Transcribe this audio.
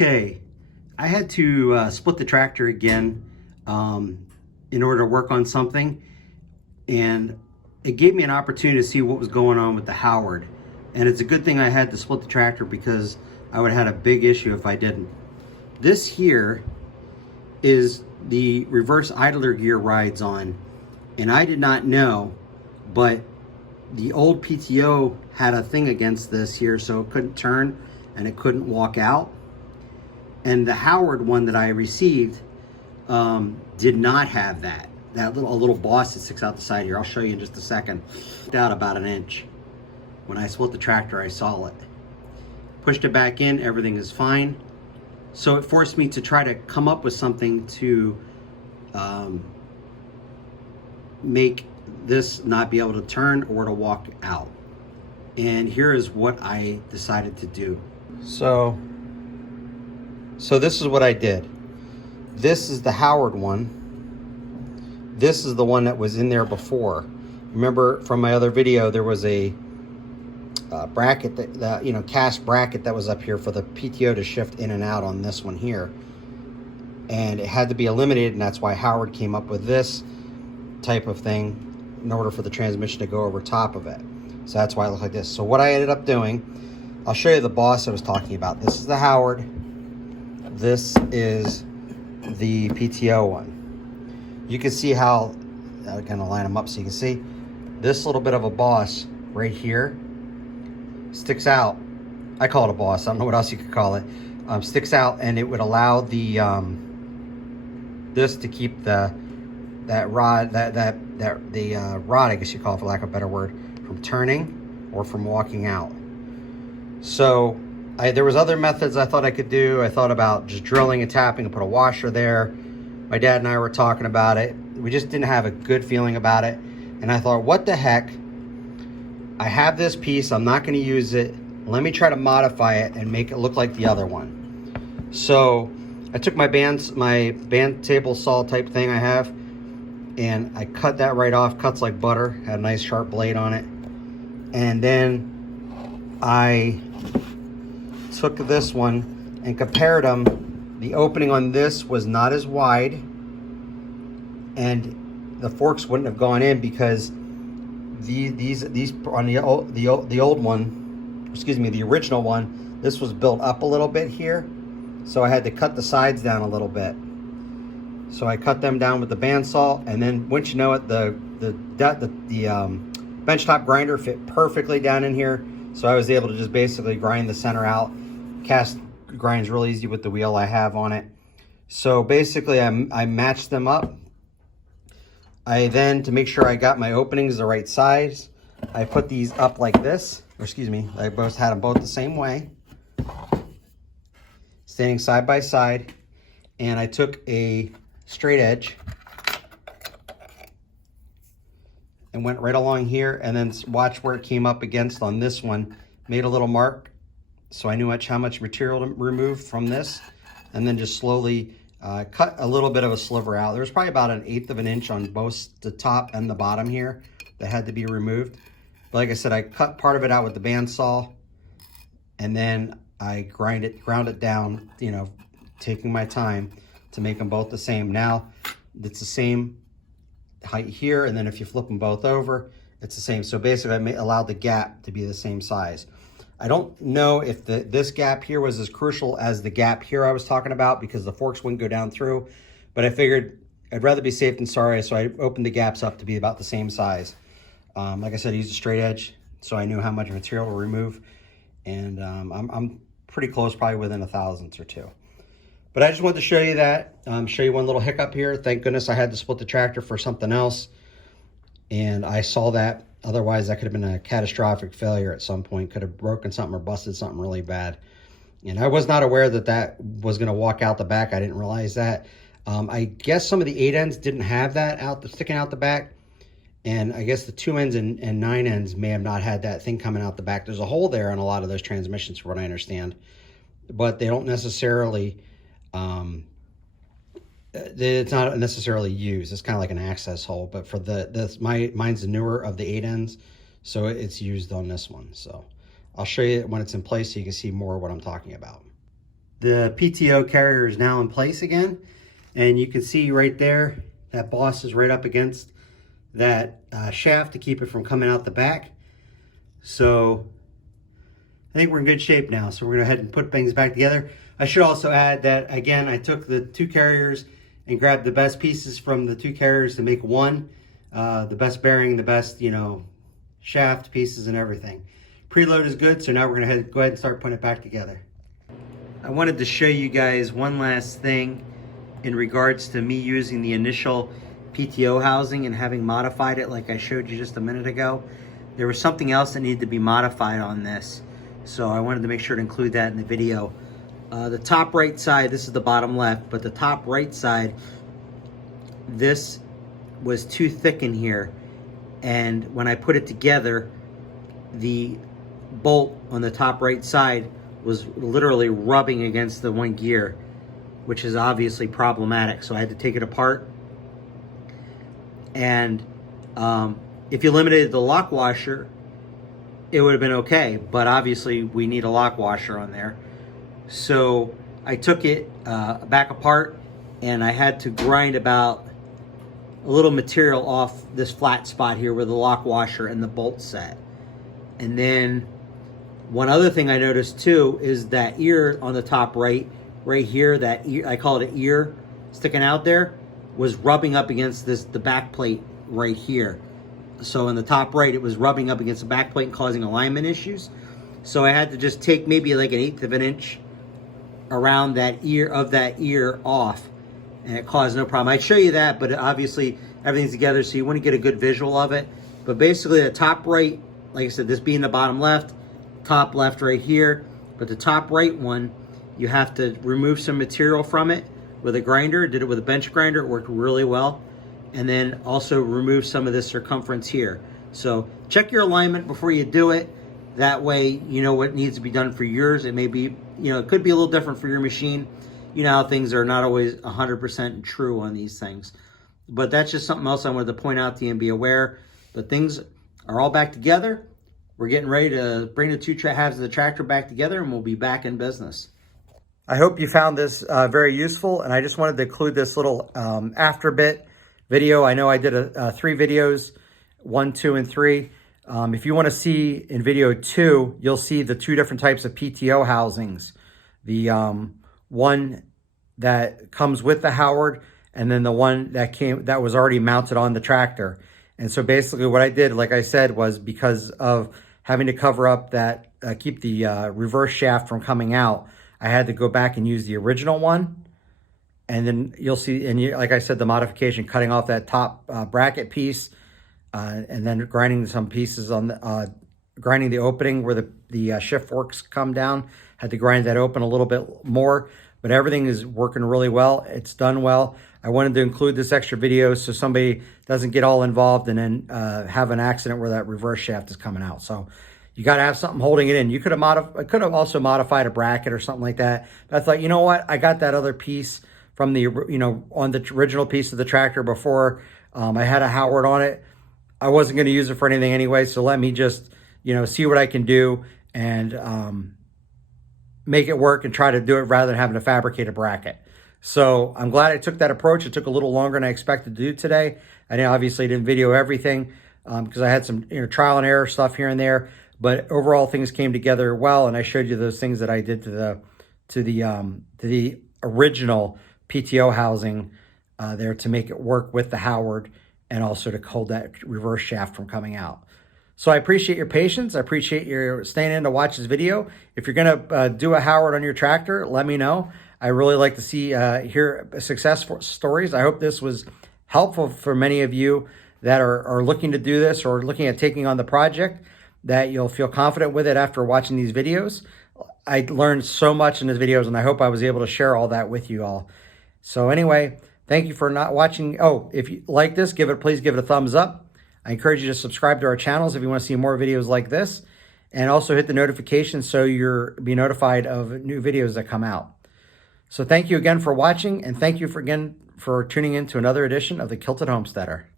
Okay, I had to split the tractor again in order to work on something, and it gave me an opportunity to see what was going on with the Howard. And it's a good thing I had to split the tractor because I would have had a big issue if I didn't. This here is the reverse idler gear rides on, and I did not know, but the old PTO had a thing against this here, so it couldn't turn and it couldn't walk out. And the Howard one that I received did not have that. That little boss that sticks out the side here, I'll show you in just a second, out about an inch. When I split the tractor, I saw it. Pushed it back in, everything is fine. So it forced me to try to come up with something to make this not be able to turn or to walk out. And here is what I decided to do. So this is what I did. This is the Howard one. This is the one that was in there before. Remember from my other video, there was a bracket, that cast bracket that was up here for the PTO to shift in and out on this one here. And it had to be eliminated, and that's why Howard came up with this type of thing in order for the transmission to go over top of it. So that's why it looked like this. So what I ended up doing, I'll show you the boss I was talking about. This is the Howard. This is the PTO one. You can see how, I'm gonna line them up so you can see. This little bit of a boss right here sticks out. I call it a boss, I don't know what else you could call it. Sticks out, and it would allow the this to keep the rod, the rod, I guess you call it for lack of a better word, from turning or from walking out. So there was other methods I thought I could do. I thought about just drilling and tapping and put a washer there. My dad and I were talking about it. We just didn't have a good feeling about it. And I thought, what the heck? I have this piece, I'm not gonna use it. Let me try to modify it and make it look like the other one. So I took my band table saw type thing I have, and I cut that right off, cuts like butter, had a nice sharp blade on it. And then I took this one and compared them. The opening on this was not as wide, and the forks wouldn't have gone in because these on the old one, excuse me, the original one, this was built up a little bit here, so I had to cut the sides down a little bit. So I cut them down with the bandsaw, and then once you know it, the benchtop grinder fit perfectly down in here, so I was able to just basically grind the center out. Cast grinds real easy with the wheel I have on it. So basically I matched them up. I then, to make sure I got my openings the right size, I put these up like this, or excuse me, I both had them both the same way, standing side by side, and I took a straight edge and went right along here, and then watch where it came up against on this one, made a little mark so I knew how much material to remove from this, and then just slowly cut a little bit of a sliver out. There was probably about 1/8 of an inch on both the top and the bottom here that had to be removed. But like I said, I cut part of it out with the bandsaw, and then I ground it down, taking my time to make them both the same. Now it's the same height here, and then if you flip them both over, it's the same. So basically I allowed the gap to be the same size. I don't know if this gap here was as crucial as the gap here I was talking about, because the forks wouldn't go down through, but I figured I'd rather be safe than sorry, so I opened the gaps up to be about the same size. Like I said, I used a straight edge, so I knew how much material to remove, and I'm pretty close, probably within a thousandth or two. But I just wanted to show you that, show you one little hiccup here. Thank goodness I had to split the tractor for something else, and I saw that. Otherwise, that could have been a catastrophic failure at some point. Could have broken something or busted something really bad. And I was not aware that that was going to walk out the back. I didn't realize that. I guess some of the 8 ends didn't have that sticking out the back. And I guess the 2 ends and 9 ends may have not had that thing coming out the back. There's a hole there on a lot of those transmissions, from what I understand. But they don't necessarily... it's not necessarily used. It's kind of like an access hole, but for mine's the newer of the 8 ends, so it's used on this one. So I'll show you when it's in place so you can see more of what I'm talking about. The PTO carrier is now in place again, and you can see right there that boss is right up against that shaft to keep it from coming out the back. So I think we're in good shape now. So we're gonna go ahead and put things back together. I should also add that, again, I took the two carriers and grabbed the best pieces from the two carriers to make one. The best bearing, the best, shaft pieces and everything. Preload is good, so now we're gonna go ahead and start putting it back together. I wanted to show you guys one last thing in regards to me using the initial PTO housing and having modified it like I showed you just a minute ago. There was something else that needed to be modified on this, so I wanted to make sure to include that in the video. The top right side, this is the bottom left, but the top right side, this was too thick in here, and when I put it together, the bolt on the top right side was literally rubbing against the one gear, which is obviously problematic. So I had to take it apart. And if you eliminated the lock washer, it would have been okay. But obviously we need a lock washer on there. So I took it back apart, and I had to grind about a little material off this flat spot here where the lock washer and the bolt set. And then one other thing I noticed too is that ear on the top right here, that ear, I call it an ear sticking out there, was rubbing up against the back plate right here. So in the top right, it was rubbing up against the back plate and causing alignment issues. So I had to just take maybe like 1/8 of an inch around that ear off, and it caused no problem. I'd show you that, but obviously everything's together, so you want to get a good visual of it. But basically the top right, like I said, this being the bottom left, top left right here, but the top right one, you have to remove some material from it with a grinder. Did it with a bench grinder, it worked really well. And then also remove some of this circumference here. So check your alignment before you do it. That way you know what needs to be done for yours. It may be, it could be a little different for your machine. You know how things are not always 100% true on these things. But that's just something else I wanted to point out to you and be aware. But things are all back together. We're getting ready to bring the two halves of the tractor back together, and we'll be back in business. I hope you found this very useful, and I just wanted to include this little after bit video. I know I did 3 videos, 1, 2, and 3. If you want to see in video 2, you'll see the 2 different types of PTO housings. The one that comes with the Howard, and then the one that was already mounted on the tractor. And so basically what I did, like I said, was because of having to cover up that, keep the reverse shaft from coming out, I had to go back and use the original one. And then you'll see, like I said, the modification, cutting off that top bracket piece, and then grinding some pieces on the, grinding the opening where the shift forks come down. Had to grind that open a little bit more, but everything is working really well. It's done well. I wanted to include this extra video so somebody doesn't get all involved and then have an accident where that reverse shaft is coming out. So you got to have something holding it in. You could have also modified a bracket or something like that. But I thought, you know what? I got that other piece from the, on the original piece of the tractor before. I had a Howard on it. I wasn't going to use it for anything anyway. So let me just, see what I can do and make it work and try to do it rather than having to fabricate a bracket. So I'm glad I took that approach. It took a little longer than I expected to do today. I obviously didn't video everything because I had some trial and error stuff here and there. But overall, things came together well, and I showed you those things that I did to the original PTO housing there to make it work with the Howard and also to hold that reverse shaft from coming out. So I appreciate your patience. I appreciate your staying in to watch this video. If you're gonna do a Howard on your tractor, let me know. I really like to see hear success stories. I hope this was helpful for many of you that are looking to do this or looking at taking on the project, that you'll feel confident with it after watching these videos. I learned so much in these videos, and I hope I was able to share all that with you all. So anyway, thank you for not watching. Oh, if you like this, please give it a thumbs up. I encourage you to subscribe to our channels if you want to see more videos like this, and also hit the notification so you'll be notified of new videos that come out. So thank you again for watching, and thank you again for tuning in to another edition of The Kilted Homesteader.